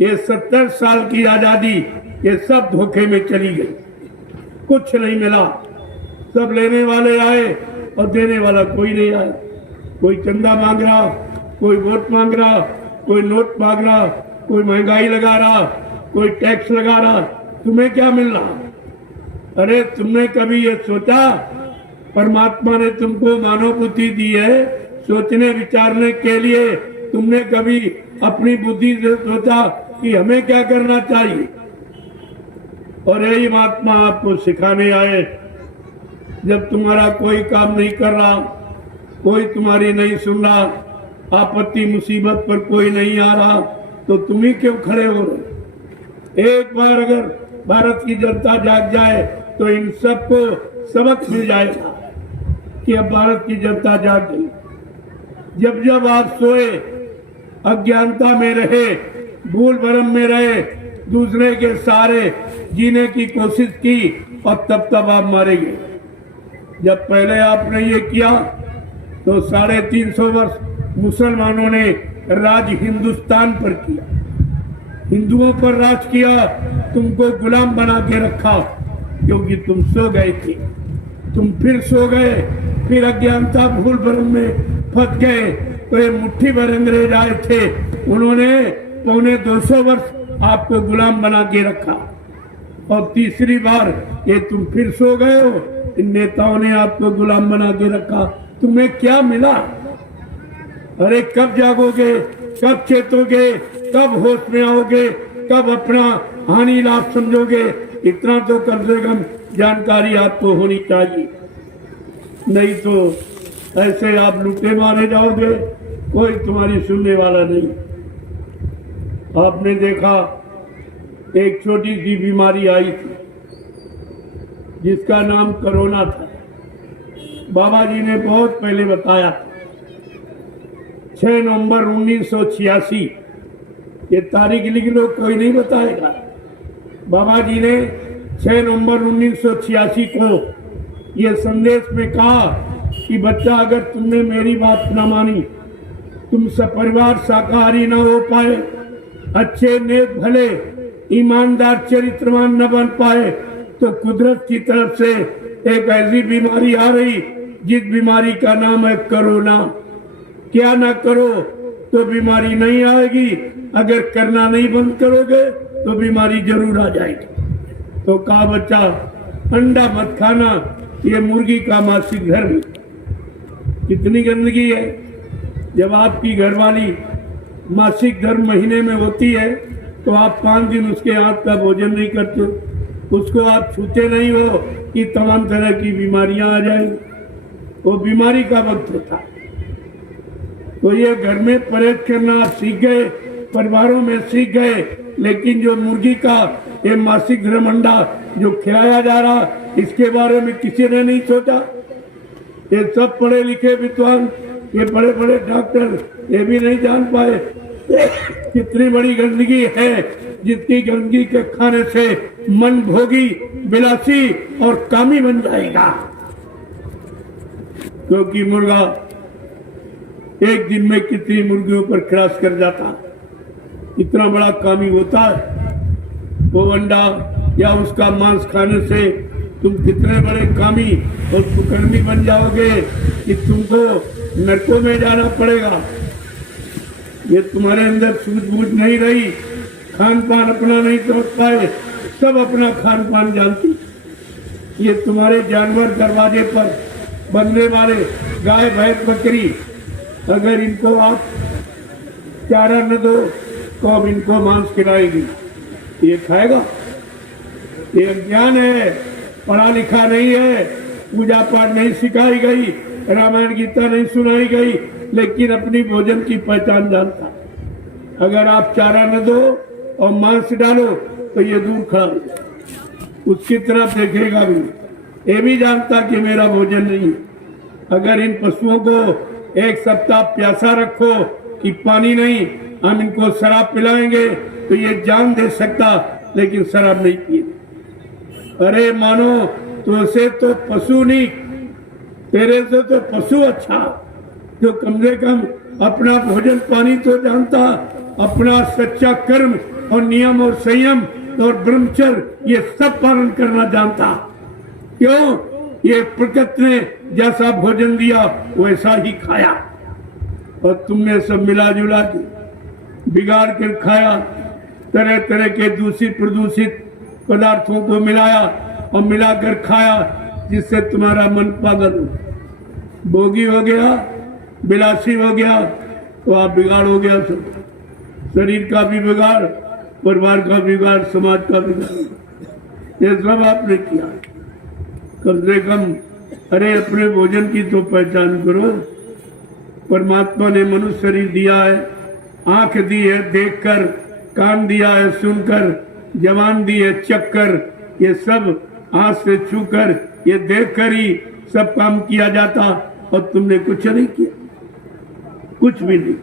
ये 70 साल की आजादी ये सब धोखे में चली गई, कुछ नहीं मिला। सब लेने वाले आए और देने वाला कोई नहीं आया। कोई चंदा मांग रहा, कोई वोट मांग रहा, कोई नोट मांग रहा, कोई महंगाई लगा रहा, कोई टैक्स लगा रहा। तुम्हें क्या मिल रहा? अरे तुमने कभी ये सोचा परमात्मा ने तुमको मानव बुद्धि दी है सोचने विचारने के लिए? तुमने कभी अपनी बुद्धि से सोचा कि हमें क्या करना चाहिए? और यही महात्मा आपको सिखाने आए। जब तुम्हारा कोई काम नहीं कर रहा, कोई तुम्हारी नहीं सुन रहा, आपत्ति मुसीबत पर कोई नहीं आ रहा, तो तुम ही क्यों खड़े हो रहे? एक बार अगर भारत की जनता जाग जाए तो इन सबको सबक मिल जाएगा कि अब भारत की जनता जाग गई। जब जब आप सोए, अज्ञानता में रहे, भूल भरम में रहे, दूसरे के सहारे जीने की कोशिश की और तब आप मारे गए। जब पहले आपने ये किया तो 350 वर्ष मुसलमानों ने राज हिंदुस्तान पर किया, हिंदुओं पर राज किया, तुमको गुलाम बना के रखा क्योंकि तुम सो गए थे। तुम फिर सो गए, फिर अज्ञानता भूल भरम में फंस गए। तो ये मुट्ठी भर अंग्रेज आए थे, उन्होंने 250 वर्ष आपको गुलाम बना के रखा और तीसरी बार ये तुम फिर सो गए हो। इन नेताओं ने आपको गुलाम बना के रखा, तुम्हें क्या मिला? अरे कब जागोगे, कब चेतोगे, कब होश में आओगे, कब अपना हानि लाभ समझोगे? इतना तो कम से कम जानकारी आपको होनी चाहिए, नहीं तो ऐसे आप लुटे मारे जाओगे, कोई तुम्हारी सुनने वाला नहीं। आपने देखा एक छोटी सी बीमारी आई थी जिसका नाम कोरोना था। बाबा जी ने बहुत पहले बताया, 6 नवंबर 1986, ये तारीख लिख लो, कोई नहीं बताएगा। बाबा जी ने 6 नवंबर 1986 को ये संदेश में कहा कि बच्चा, अगर तुमने मेरी बात न मानी, तुम सपरिवार शाकाहारी न हो पाए, अच्छे नेक भले ईमानदार चरित्रवान न बन पाए, तो कुदरत की तरफ से एक ऐसी बीमारी आ रही जिस बीमारी का नाम है कोरोना। क्या ना करो तो बीमारी नहीं आएगी, अगर करना नहीं बंद करोगे तो बीमारी जरूर आ जाएगी। तो कहा बच्चा, अंडा मत खाना, ये मुर्गी का मासिक धर्म। कितनी गंदगी है। जब आपकी घरवाली मासिक धर्म महीने में होती है तो आप 5 दिन उसके हाथ का भोजन नहीं करते, उसको आप छूते नहीं हो कि तमाम तरह की बीमारियां आ जाएंगी। वो बीमारी का वक्त होता। तो ये घर में परहेज करना आप सीख गए, परिवारों में सीख गए, लेकिन जो मुर्गी का ये मासिक धर्म अंडा जो खिलाया जा रहा, इसके बारे में किसी ने नहीं सोचा। ये सब पढ़े लिखे विद्वान, ये बड़े बड़े डॉक्टर, ये भी नहीं जान पाए कितनी बड़ी गंदगी है, जिसकी गंदगी के खाने से मन भोगी, विलासी और कामी बन जाएगा। क्योंकि मुर्गा एक दिन में कितनी मुर्गियों पर क्रॉस कर जाता, इतना बड़ा कामी होता है। वो अंडा या उसका मांस खाने से तुम कितने बड़े कामी और कुकर्मी बन जाओगे कि तुमको नरकों में जाना पड़ेगा। ये तुम्हारे अंदर सूझबूझ नहीं रही, खान पान अपना नहीं समझ पाए, सब अपना खान पान जानती। ये तुम्हारे जानवर दरवाजे पर बनने वाले गाय भैंस बकरी, अगर इनको आप चारा न दो तो अब इनको मांस खिलाएगी, ये खाएगा? ये अज्ञान है, पढ़ा लिखा नहीं है, पूजा पाठ नहीं सिखाई गई, रामायण गीता नहीं सुनाई गई, लेकिन अपनी भोजन की पहचान जानता। अगर आप चारा न दो और मांस डालो तो ये दूर खड़ा हो जाए, उसकी तरफ देखेगा भी, ये भी जानता कि मेरा भोजन नहीं। अगर इन पशुओं को 1 सप्ताह प्यासा रखो कि पानी नहीं, हम इनको शराब पिलाएंगे, तो ये जान दे सकता, लेकिन शराब नहीं पिए। अरे मानो तो से तो पशु नहीं, तेरे से तो पशु अच्छा, जो कम से कम अपना भोजन पानी तो जानता, अपना सच्चा कर्म और नियम और संयम और ब्रह्मचर्य ये सब पालन करना जानता। क्यों? ये प्रकृति ने जैसा भोजन दिया वैसा ही खाया, और तुमने सब मिला जुला के बिगाड़ कर खाया। तरह तरह के दूषित प्रदूषित पदार्थों को मिलाया और मिलाकर खाया, जिससे तुम्हारा मन पागल हो, भोगी हो गया, विलासी हो गया, तो आप बिगाड़ हो गया। सब शरीर का भी बिगाड़, परिवार का बिगाड़, समाज का बिगाड़, ये सब आपने किया। कम से कम अरे अपने भोजन की तो पहचान करो। परमात्मा ने मनुष्य शरीर दिया है, आंख दी है देखकर, कान दिया है सुनकर, जबान दी है चखकर, ये सब हाथ से छूकर, ये देखकर ही सब काम किया जाता, और तुमने कुछ नहीं किया, कुछ भी नहीं।